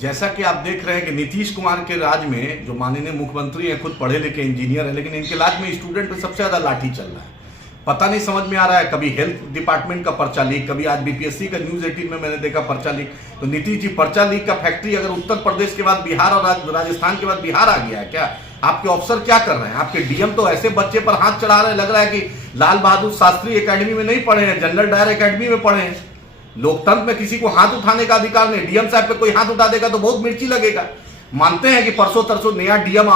जैसा कि आप देख रहे हैं कि नीतीश कुमार के राज में जो माननीय मुख्यमंत्री हैं, खुद पढ़े लिखे इंजीनियर हैं, लेकिन इनके राज में स्टूडेंट पे सबसे ज्यादा लाठी चल रहा है। पता नहीं समझ में आ रहा है, कभी हेल्थ डिपार्टमेंट का पर्चा लीक, कभी आज बीपीएससी का न्यूज 18 में मैंने देखा पर्चा लीक। तो नीतीश जी, पर्चा लीक का फैक्ट्री अगर उत्तर प्रदेश के बाद बिहार और राजस्थान के बाद बिहार आ गया है क्या? आपके ऑफिसर क्या कर रहे हैं? आपके डीएम तो ऐसे बच्चे पर हाथ चढ़ा रहे हैं, लग रहा है कि लाल बहादुर शास्त्री एकेडमी में नहीं पढ़े हैं, जनरल डायर एकेडमी में पढ़े हैं। लोकतंत्र में किसी को हाथ उठाने का अधिकार नहीं। डीएम साहब पे कोई हाथ उठा देगा तो बहुत मिर्ची लगेगा। मानते हैं कि परसों तरसों नया डीएम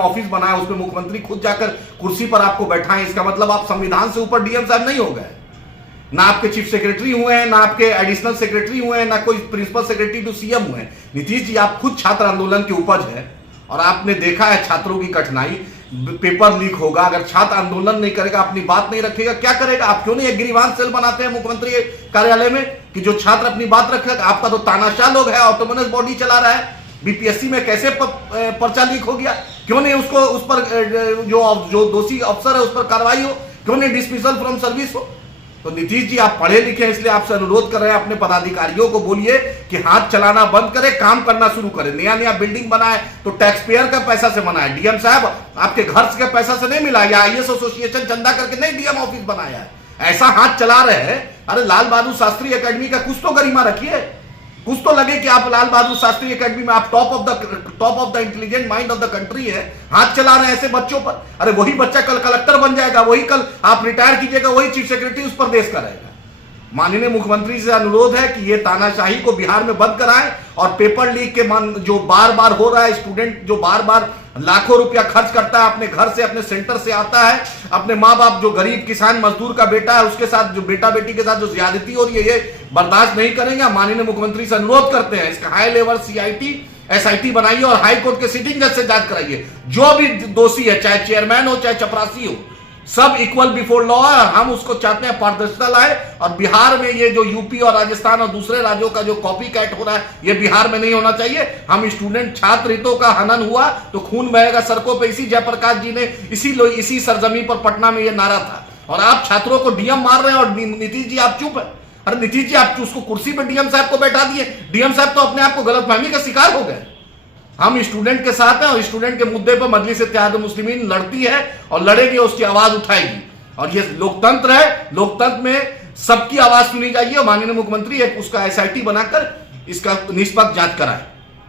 ऑफिस बना है, उसमें मुख्यमंत्री खुद जाकर कुर्सी पर आपको बैठाएं, इसका मतलब आप संविधान से ऊपर डीएम साहब नहीं हो गए। ना आपके चीफ सेक्रेटरी हुए हैं, ना आपके एडिशनल सेक्रेटरी हुए हैं, ना कोई प्रिंसिपल सेक्रेटरी टू सीएम हुए हैं। नीतीश जी, आप खुद छात्र आंदोलन की उपज है और आपने देखा है छात्रों की कठिनाई। पेपर लीक होगा, अगर छात्र आंदोलन नहीं करेगा, अपनी बात नहीं रखेगा, क्या करेगा? आप क्यों नहीं एक गिरीवान सेल बनाते हैं मुख्यमंत्री के कार्यालय में कि जो छात्र अपनी बात रखेगा? आपका तो तानाशाह लोग है, ऑटोनोमस बॉडी चला रहा है। बीपीएससी में कैसे पर्चा लीक हो गया? क्यों नहीं उसको उस पर जो दोषी अफसर है उस पर कार्रवाई हो? क्यों नहीं डिसमिसल फ्रॉम सर्विस हो? तो नीतीश जी, आप पढ़े लिखे हैं, इसलिए आपसे अनुरोध कर रहे हैं, अपने पदाधिकारियों को बोलिए कि हाथ चलाना बंद करें, काम करना शुरू करें। नया बिल्डिंग बना है तो टैक्स पेयर का पैसा से बना है। डीएम साहब, आपके घर के पैसा से नहीं मिला, या आईएएस एसोसिएशन चंदा करके नहीं डीएम ऑफिस बनाया है। ऐसा हाथ चला रहे हैं। अरे लाल बहादुर शास्त्री एकेडमी का कुछ तो गरिमा रखिए, कुछ तो लगे कि आप लाल बहादुर शास्त्री एकेडमी में आप top of the intelligent mind of the country है। हाथ चला रहे हैं ऐसे बच्चों पर। अरे वही बच्चा कल कलेक्टर बन जाएगा, वही कल आप रिटायर कीजिएगा, वही चीफ सेक्रेटरी उस प्रदेश का रहेगा। माननीय मुख्यमंत्री से अनुरोध है कि ये तानाशाही को बिहार में बंद कराएं और पेपर लीक के जो बार बार हो रहा है, स्टूडेंट जो बार बार लाखों रुपया खर्च करता है, अपने घर से अपने सेंटर से आता है, अपने माँ बाप जो गरीब किसान मजदूर का बेटा है उसके साथ जो बेटा बेटी के साथ जो ज्यादती हो रही है, ये बर्दाश्त नहीं करेंगे। माननीय मुख्यमंत्री से अनुरोध करते हैं, इसका हाई लेवल सीआईटी एसआईटी बनाइए और हाई कोर्ट के सिटिंग जज से जांच कराइए। जो भी दोषी है, चाहे चेयरमैन हो चाहे चपरासी हो, सब इक्वल बिफोर लॉ है। हम उसको चाहते हैं पारदर्शिता लाए, और बिहार में ये जो यूपी और राजस्थान और दूसरे राज्यों का जो कॉपी कैट हो रहा है, ये बिहार में नहीं होना चाहिए। हम स्टूडेंट छात्र हितों का हनन हुआ तो खून बहेगा सड़कों पे। इसी जयप्रकाश जी ने इसी सरजमी पर पटना में ये नारा था, और आप छात्रों को डीएम मार रहे हैं। और नीतीश जी, आप चुप है। अरे नीतीश जी, आप उसको कुर्सी पर डीएम साहब को बैठा दिए। डीएम साहब तो अपने आप को गलतफहमी का शिकार हो गए। हम स्टूडेंट के साथ हैं और स्टूडेंट के मुद्दे पर मजलिस इत्तेहाद मुस्लिमीन लड़ती है और लड़ेगी, उसकी आवाज उठाएगी। और ये लोकतंत्र है, लोकतंत्र में सबकी आवाज सुनी जाइए। और माननीय मुख्यमंत्री एक उसका एसआईटी बनाकर इसका निष्पक्ष जांच कराए।